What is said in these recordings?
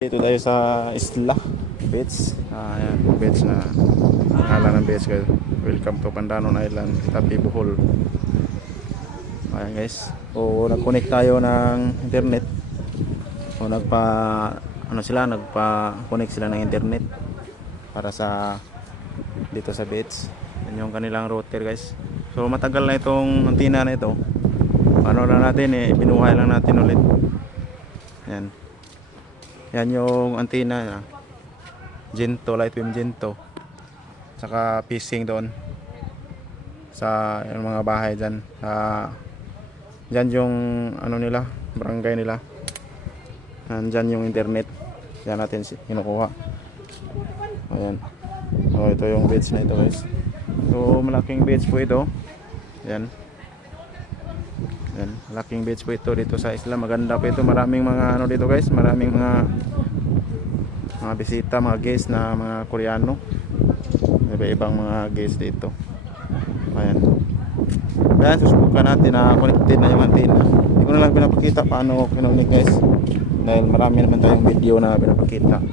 Dito tayo sa Isla Beach. Ayan, beach na pangalan ng beach guys. Welcome to Pandanon Island, Tapi Bohol. Ayan guys. O nag-connect tayo ng internet. O nagpa-connect sila ng internet para sa dito sa beach. Yan yung kanilang router guys. So matagal na itong antenna na ito. Paano lang natin binuhay lang natin ulit. Yan. Yan yung antenna, Gento, Lightbeam Gento. Saka fishing doon sa yung mga bahay dyan. Dyan yung ano nila, barangay nila. Dyan yung internet. Yan natin kinukuha. Ayan. So ito yung beach na ito guys. So malaking beach po ito. Yan. Yan, malaking beach po ito dito sa isla. Maganda po ito. Maraming mga ano dito guys. Maraming mga bisita, mga guests na mga Koreano. Iba-ibang mga guests dito. Ayan. Ayan, susubukan natin na connected na yung antenna. Hindi ko na lang pinapakita paano kinonect guys. Dahil marami naman tayong video na pinapakita.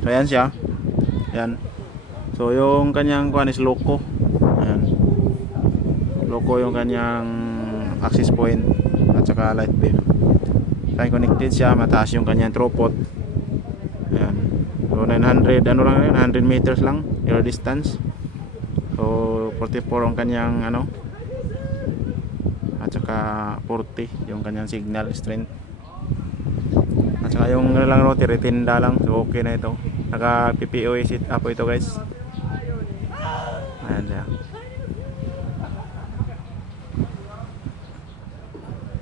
So ayan siya. Ayan. So yung kanyang kuhan is loco. Ayan. Loco yung kanyang access point at saka light beam. Kaya connected siya, mataas yung kanyang throughput. Ayan. So 900 ano lang yun, 100 meters lang your distance. So 44 ang kanyang ano, at saka 40 yung kanyang signal strength. At saka yung lang router retinda lang. So okay na ito. Naka PPOE set up ito guys. Ayan siya.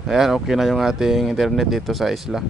Ayan, okay na yung ating internet dito sa isla.